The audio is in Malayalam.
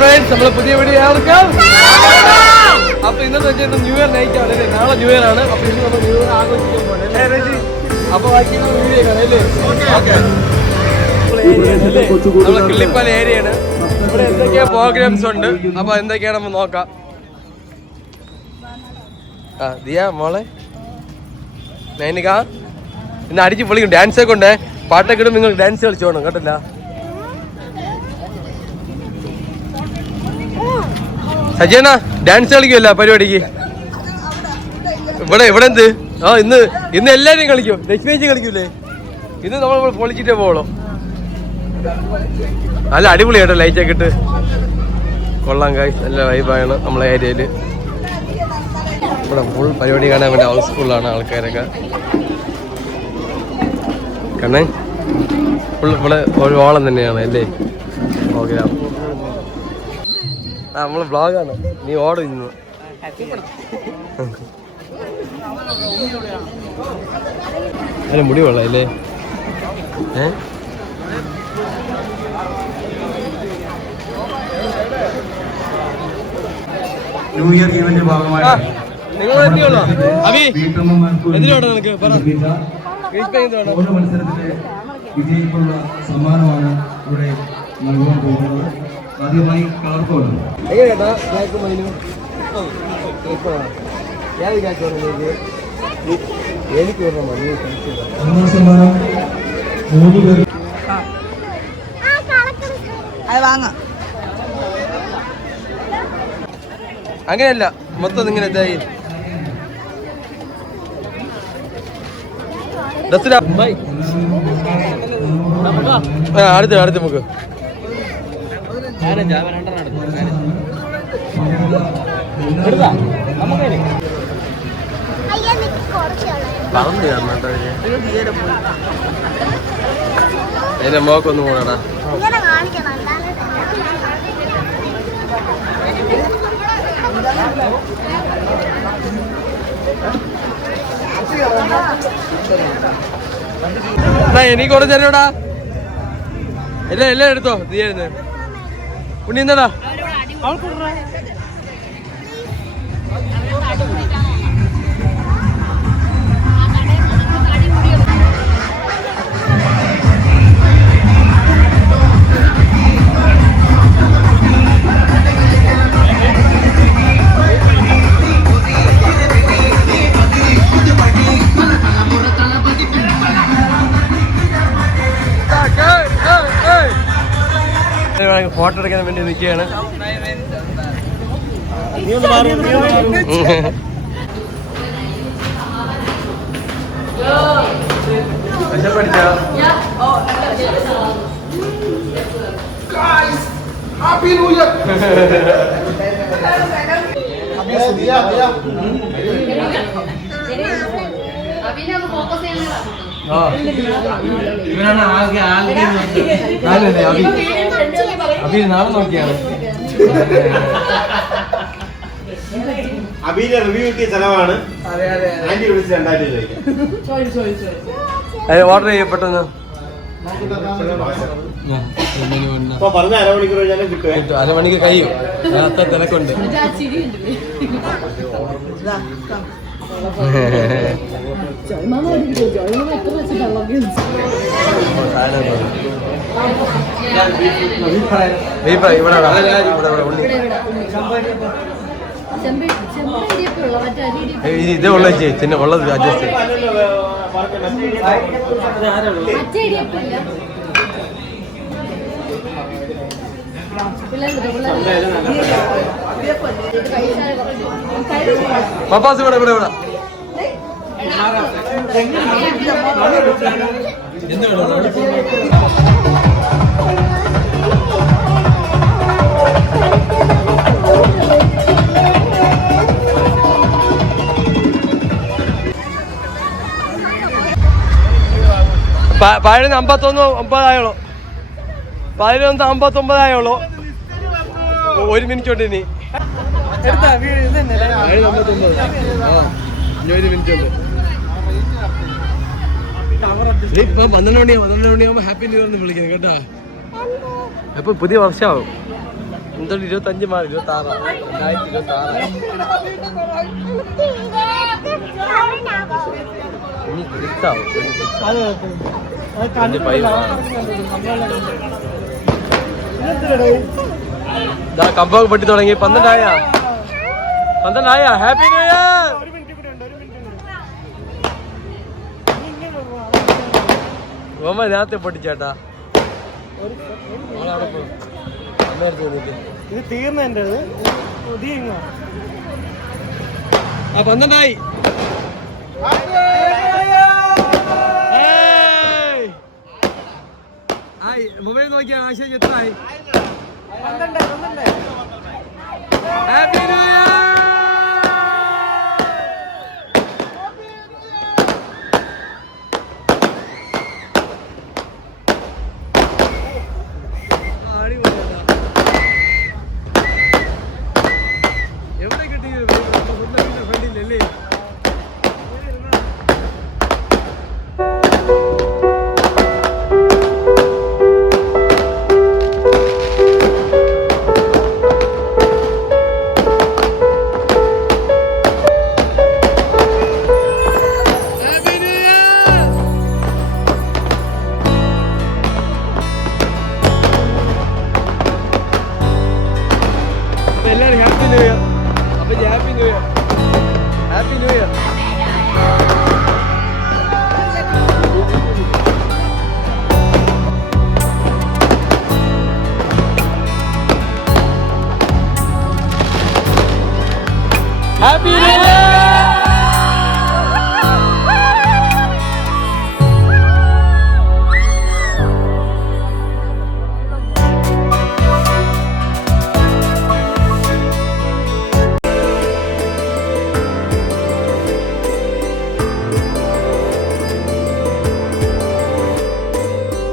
ഫ്രണ്ട്സ്, നമ്മളെ പുതിയ വീഡിയോ അപ്പൊ ഇന്നത്തെ വെച്ചാൽ ന്യൂ ഇയർ നൈറ്റ് ആണ് അല്ലേ? നാളെ ന്യൂ ഇയർ ആണ്. അപ്പൊ ഇന്ന് നമ്മൾ ന്യൂ ഇയർ ആഘോഷിക്കാൻ പോകണം. അപ്പൊ ബാക്കിയുള്ള വീഡിയോ കാണാം അല്ലേ? നമ്മളെ കിള്ളിപ്പാല ഏരിയയാണ്. ഇവിടെ എന്തൊക്കെയാ പ്രോഗ്രാംസ് ഉണ്ട്. അപ്പൊ എന്തൊക്കെയാണ് നമ്മൾ നോക്കാം. ദിയ മോളെ നൈനിക ഇന്ന് അടിച്ച് പൊളിക്കും. ഡാൻസ് ഒക്കെ ഉണ്ട്. പാട്ടൊക്കെ ഇടും. നിങ്ങൾ ഡാൻസ് കളിച്ചോണം കേട്ടില്ല. സജീന ഡാൻസ് കളിക്കുമല്ലോ പരിപാടിക്ക്. ഇവിടെ എന്ത് ഇന്ന് എല്ലാരും കളിക്കും. ലക്ഷ്മി കളിക്കൂലേ? ഇന്ന് നമ്മൾ പൊളിച്ചിട്ടേ പോകണം. നല്ല അടിപൊളിയാട്ടോ ലൈറ്റൊക്കെ ഇട്ട്. കൊള്ളാം കായ്, നല്ല വൈബാണ് നമ്മളെ ഏരിയയില്. ഇവിടെ ഫുൾ പരിപാടി കാണാൻ വേണ്ടി ഹൗസ്ഫുള്ളാണ് ആൾക്കാരൊക്കെ. കണ്ണേ ഫുൾ ഇവിടെ ഒരു ഓളം തന്നെയാണ് അല്ലേ പ്രോഗ്രാം. നമ്മള് വ്ളോഗാണ്. നീ ഓടും ഇന്ന്. അല്ല മുടി കൊള്ളാം അല്ലേ? ന്യൂ ഇയർ ഈവന്റ് ഭാഗമായിട്ട് നിങ്ങൾ എത്തിയുള്ളോ? അഭി എന്തിനോടാ നിനക്ക് പറ. ഓരോ മത്സരത്തിലെ വിജയിക്കുള്ള സമ്മാനമാണ് ഇവിടെ നൽകാൻ പോകുന്നത്. ആദ്യമായി കളർക്കോട് എനിക്ക് ഒന്നാം സമ്മാനം 3 പേർ. അങ്ങനെയല്ല, മൊത്തം ഇങ്ങനെ ഇതായി. അടുത്ത് നമുക്ക് അതിന്റെ മോക്കൊന്നും പോണടാ. എനിക്ക് കുറച്ച് തരോടാ. എല്ലാം എടുത്തോ. തീരുന്ന് ഉണ്ണി എന്താടാ? ഫോട്ടോ എടുക്കാൻ വേണ്ടി നിൽക്കുകയാണ്. ഇവനാണ് ആകെ അഭി നാളെ നോക്കിയാണ്. അഭിയുടെ റിവ്യൂ കിട്ടിയ ചെലവാണ്. ആന്റി വിളിച്ച് 2000 ഓർഡർ ചെയ്യപ്പെട്ടെന്ന് പറഞ്ഞ അരമണിക്കൂർ കഴിഞ്ഞാലും കിട്ടും. അരമണിക്ക് കഴിയും. അത്ര തിരക്കുണ്ട്. ഇതേ ഉള്ള ചിന്ന ഉള്ളത് അഡ്ജസ്റ്റ് പപ്പാസ് ഇവിടെ ഇവിടെ ഇവിടെ എന്ത് പതിനൊന്ന് 59 11:59 1 മിനിറ്റ് കൊണ്ട് ഇനി 1 മിനിറ്റ് ഉണ്ട്. ഇപ്പൊ 12 മണിയാകുമ്പോ ഹാപ്പി ന്യൂ ഇയർ എന്ന് വിളിക്കുന്നത് കേട്ടാ. അപ്പൊ പുതിയ വർഷമാവും. എന്തൊരു 25 മാറി 26 2026 ഇനി ക്ലിക്കാവും കമ്പൊക്കെ പൊട്ടി തുടങ്ങി 12 ഹാപ്പി ന്യൂ ഇയർ. ഓമ നേരത്തെ പൊട്ടിച്ചേട്ടാ ഇത് തീർന്നതിൻ്റെ 12 മൊബൈൽ നോക്കിയാണ് ആശയം എത്രയായി? Happy new year. എവിടെ കിട്ടിയത്? ഫ്രണ്ടിലല്ലേ? എല്ലാവരും ഹാപ്പി ന്യൂ ഇയർ. അപ്പൊ happy new year. Happy new year. Happy new